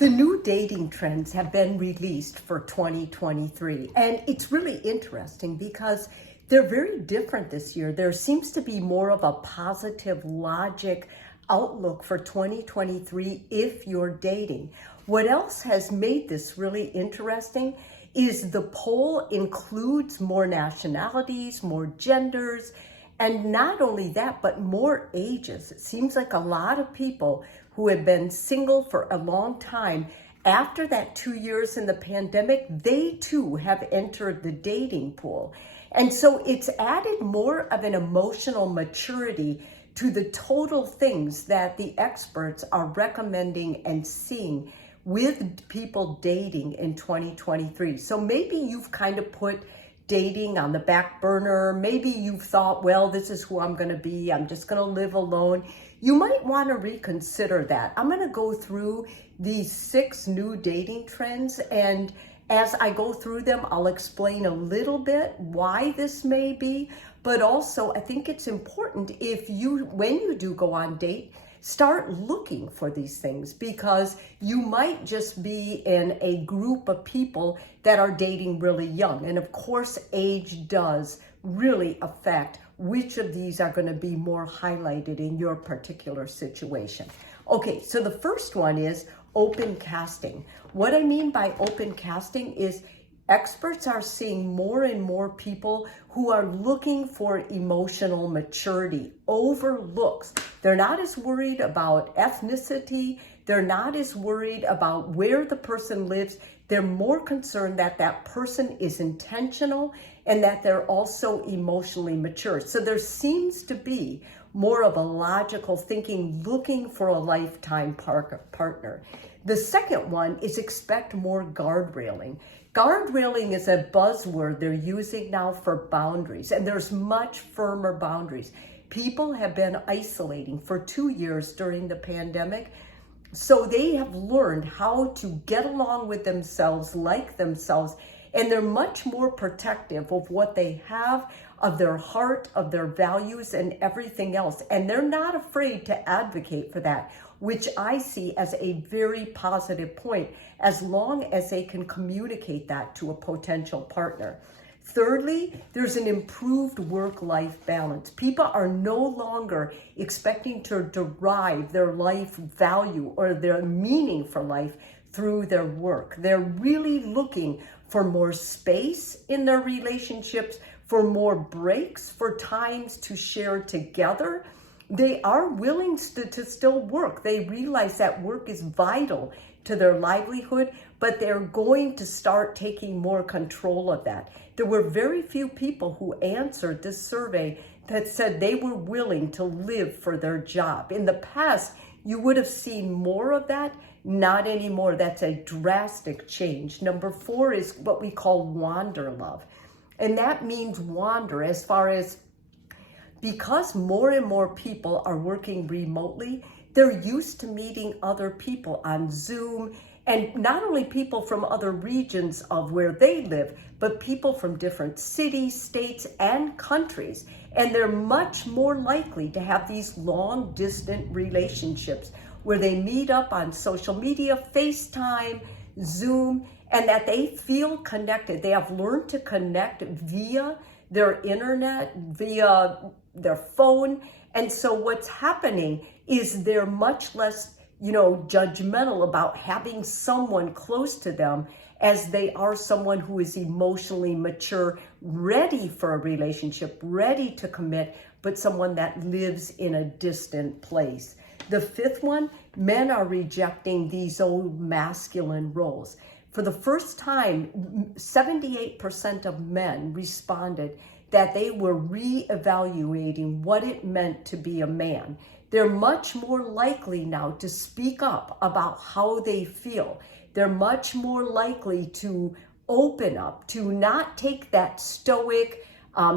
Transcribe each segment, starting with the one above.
The new dating trends have been released for 2023, and it's really interesting because they're very different this year. There seems to be more of a positive logic outlook for 2023 if you're dating. What else has made this really interesting is the poll includes more nationalities, more genders, and not only that, but more ages. It seems like a lot of people who have been single for a long time, after that 2 years in the pandemic, they too have entered the dating pool. And so it's added more of an emotional maturity to the total things that the experts are recommending and seeing with people dating in 2023. So maybe you've kind of put dating on the back burner. Maybe you've thought, well, this is who I'm going to be. I'm just going to live alone. You might want to reconsider that. I'm going to go through these 6 new dating trends, and as I go through them, I'll explain a little bit why this may be, but also I think it's important when you do go on date, start looking for these things, because you might just be in a group of people that are dating really young. And of course, age does really affect which of these are going to be more highlighted in your particular situation. Okay, so the first one is open casting. What I mean by open casting is experts are seeing more and more people who are looking for emotional maturity over looks. They're not as worried about ethnicity. They're not as worried about where the person lives. They're more concerned that that person is intentional and that they're also emotionally mature. So there seems to be more of a logical thinking, looking for a lifetime partner. The second one is expect more guardrailing. Guardrailing is a buzzword they're using now for boundaries, and there's much firmer boundaries. People have been isolating for 2 years during the pandemic, so they have learned how to get along with themselves, like themselves, and they're much more protective of what they have, of their heart, of their values, and everything else. And they're not afraid to advocate for that, which I see as a very positive point, as long as they can communicate that to a potential partner. Thirdly, there's an improved work-life balance. People are no longer expecting to derive their life value or their meaning for life through their work. They're really looking for more space in their relationships, for more breaks, for times to share together. They are willing to still work. They realize that work is vital to their livelihood, but they're going to start taking more control of that. There were very few people who answered this survey that said they were willing to live for their job. In the past, you would have seen more of that. Not anymore. That's a drastic change. Number 4 is what we call wander love. And that means wander as far as, because more and more people are working remotely, they're used to meeting other people on Zoom, and not only people from other regions of where they live, but people from different cities, states, and countries. And they're much more likely to have these long distant relationships where they meet up on social media, FaceTime, Zoom, and that they feel connected. They have learned to connect via their internet, via their phone. And so what's happening is they're much less, judgmental about having someone close to them, as they are someone who is emotionally mature, ready for a relationship, ready to commit, but someone that lives in a distant place. The 5th one, men are rejecting these old masculine roles. For the first time, 78% of men responded that they were reevaluating what it meant to be a man. They're much more likely now to speak up about how they feel. They're much more likely to open up, to not take that stoic,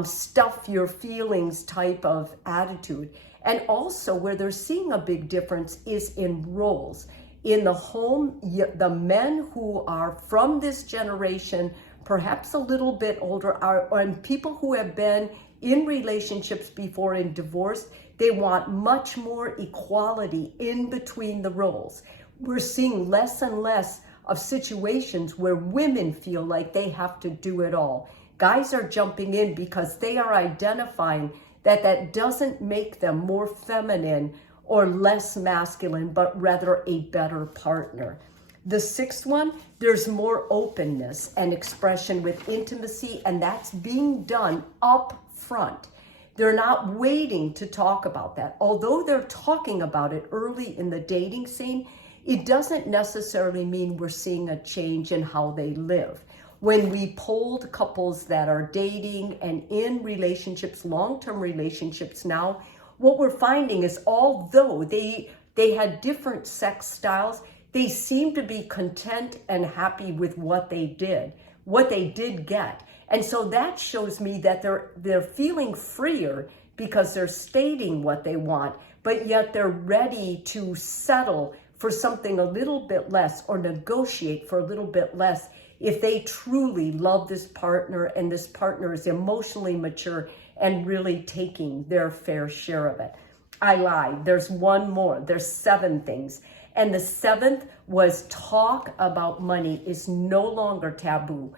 stuff your feelings type of attitude. And also where they're seeing a big difference is in roles. In the home, the men who are from this generation, perhaps a little bit older, and people who have been in relationships before and divorced, they want much more equality in between the roles. We're seeing less and less of situations where women feel like they have to do it all. Guys are jumping in because they are identifying that that doesn't make them more feminine or less masculine, but rather a better partner. The sixth one, there's more openness and expression with intimacy, and that's being done up front. They're not waiting to talk about that. Although they're talking about it early in the dating scene, it doesn't necessarily mean we're seeing a change in how they live. When we polled couples that are dating and in relationships, long-term relationships now, what we're finding is although they had different sex styles, they seem to be content and happy with what they did get. And so that shows me that they're feeling freer because they're stating what they want, but yet they're ready to settle for something a little bit less or negotiate for a little bit less if they truly love this partner and this partner is emotionally mature and really taking their fair share of it. I lied. There's one more. There's 7 things. And the 7th was talk about money is no longer taboo.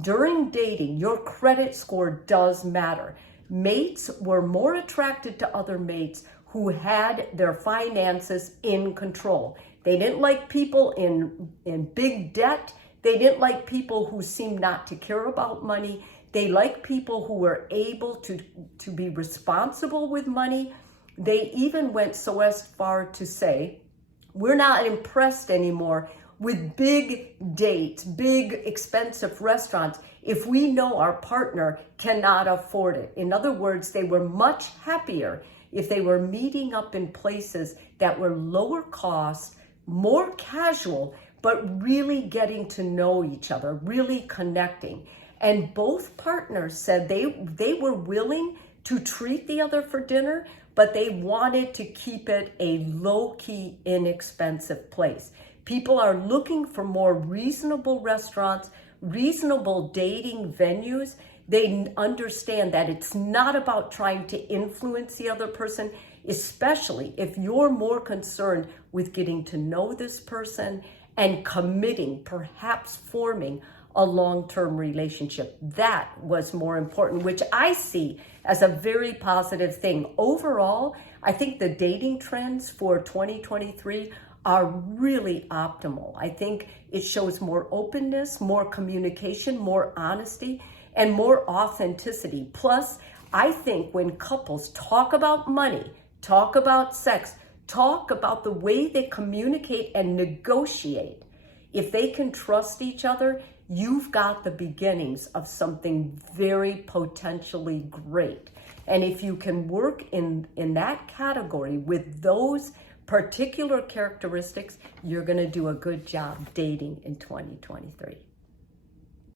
During dating, your credit score does matter. Mates were more attracted to other mates who had their finances in control. They didn't like people in big debt. They didn't like people who seemed not to care about money. They liked people who were able to be responsible with money. They even went so as far to say, we're not impressed anymore with big dates, big expensive restaurants, if we know our partner cannot afford it. In other words, they were much happier if they were meeting up in places that were lower cost, more casual, but really getting to know each other, really connecting. And both partners said they were willing to treat the other for dinner, but they wanted to keep it a low-key, inexpensive place. People are looking for more reasonable restaurants, reasonable dating venues. They understand that it's not about trying to influence the other person, especially if you're more concerned with getting to know this person and committing, perhaps forming a long-term relationship. That was more important, which I see as a very positive thing. Overall, I think the dating trends for 2023 are really optimal. I think it shows more openness, more communication, more honesty, and more authenticity. Plus, I think when couples talk about money, talk about sex, talk about the way they communicate and negotiate, if they can trust each other, you've got the beginnings of something very potentially great. And if you can work in that category with those particular characteristics, you're going to do a good job dating in 2023.